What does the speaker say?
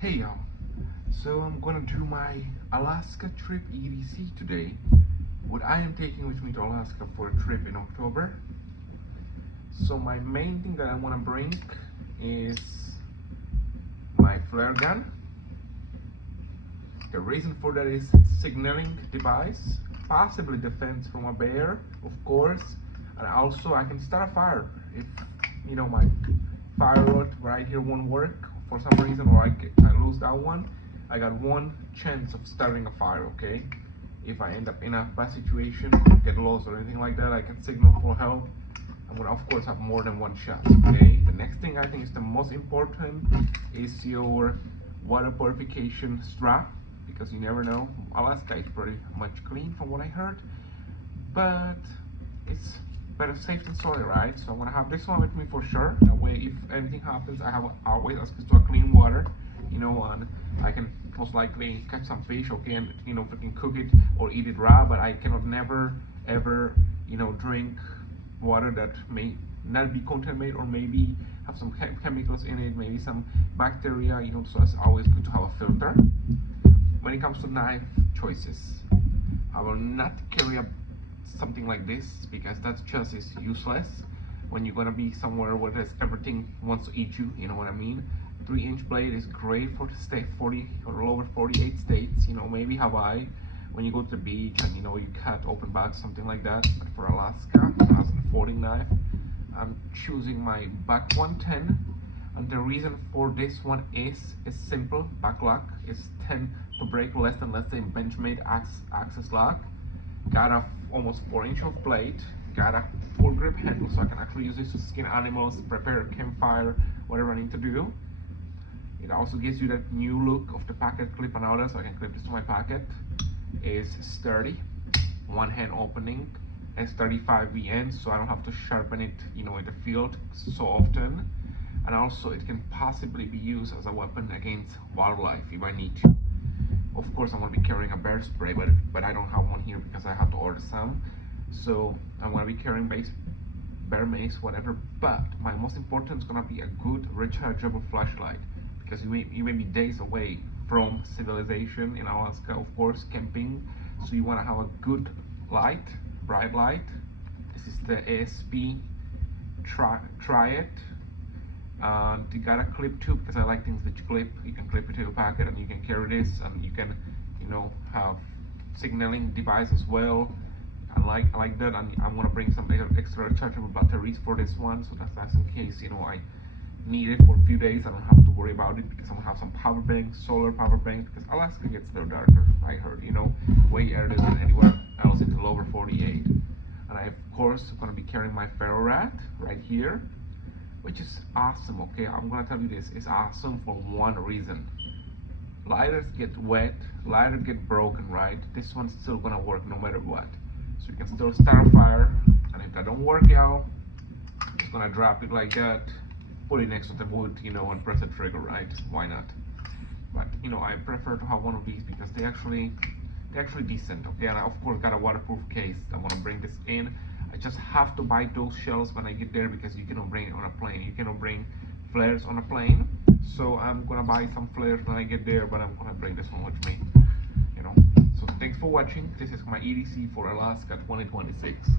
Hey y'all, so I'm gonna do my Alaska trip EDC today. What I am taking with me to Alaska for a trip in October. So my main thing that I wanna bring is my flare gun. The reason for that is signaling device, possibly defense from a bear, of course, and also I can start a fire if my fire rod right here won't work for some reason, or I lose that one. I got one chance of starting a fire. Okay, if I end up in a bad situation, get lost or anything like that, I can signal for help. I'm gonna of course have more than one shot. Okay, the next thing I think is the most important is your water purification strap, because you never know. Alaska is pretty much clean from what I heard, but it's better safe than sorry, right? So I'm gonna have this one with me for sure. That way, if anything happens, I have always access to a clean water, and I can most likely catch some fish, okay, and freaking cook it or eat it raw. But I cannot never ever, drink water that may not be contaminated or maybe have some chemicals in it, maybe some bacteria, so it's always good to have a filter. When it comes to knife choices, I will not carry something like this because that just is useless when you're gonna be somewhere where there's everything wants to eat you. You know what I mean? 3-inch blade is great for the state 40 or over 48 states. Maybe Hawaii when you go to the beach and you cut open back, something like that. But for Alaska, as a folding knife, I'm choosing my Buck 110. And the reason for this one is simple. Back lock is 10 to break less than, let's say, Benchmade axis lock. Got a almost 4-inch of blade. Got a full grip handle, so I can actually use this to skin animals, prepare a campfire, whatever I need to do. It also gives you that new look of the pocket clip and all that, so I can clip this to my pocket. Is sturdy, one hand opening, S35 VN, so I don't have to sharpen it, in the field so often. And also it can possibly be used as a weapon against wildlife if I need to. Of course, I'm going to be carrying a bear spray, but I don't have one here because I had to order some. So I'm going to be carrying bear mace, whatever. But my most important is going to be a good rechargeable flashlight, because you may be days away from civilization in Alaska, of course, camping. So you want to have a good light, bright light. This is the ASP Triad. You got a clip too, because I like things that you clip. You can clip it to your pocket and you can carry this, and you can have signaling device as well. I like that. And I'm gonna bring some extra rechargeable batteries for this one, so that's in case I need it for a few days. I don't have to worry about it, because I'm gonna have some power banks, solar power banks, because Alaska gets there darker, I heard, way earlier than anywhere else in the lower 48. And I of course gonna be carrying my ferro rat right here, which is awesome. Okay, I'm gonna tell you this, it's awesome for one reason. Lighters get wet, lighters get broken, right? This one's still gonna work no matter what. So you can still start a fire, and if that don't work out, just gonna drop it like that, put it next to the wood, and press the trigger, right? Why not? But I prefer to have one of these because they're actually decent. Okay, and I of course got a waterproof case. I want to bring this in. I just have to buy those shells when I get there, because you cannot bring it on a plane. You cannot bring flares on a plane. So I'm gonna buy some flares when I get there, but I'm gonna bring this one with me. So thanks for watching. This is my EDC for Alaska 2026.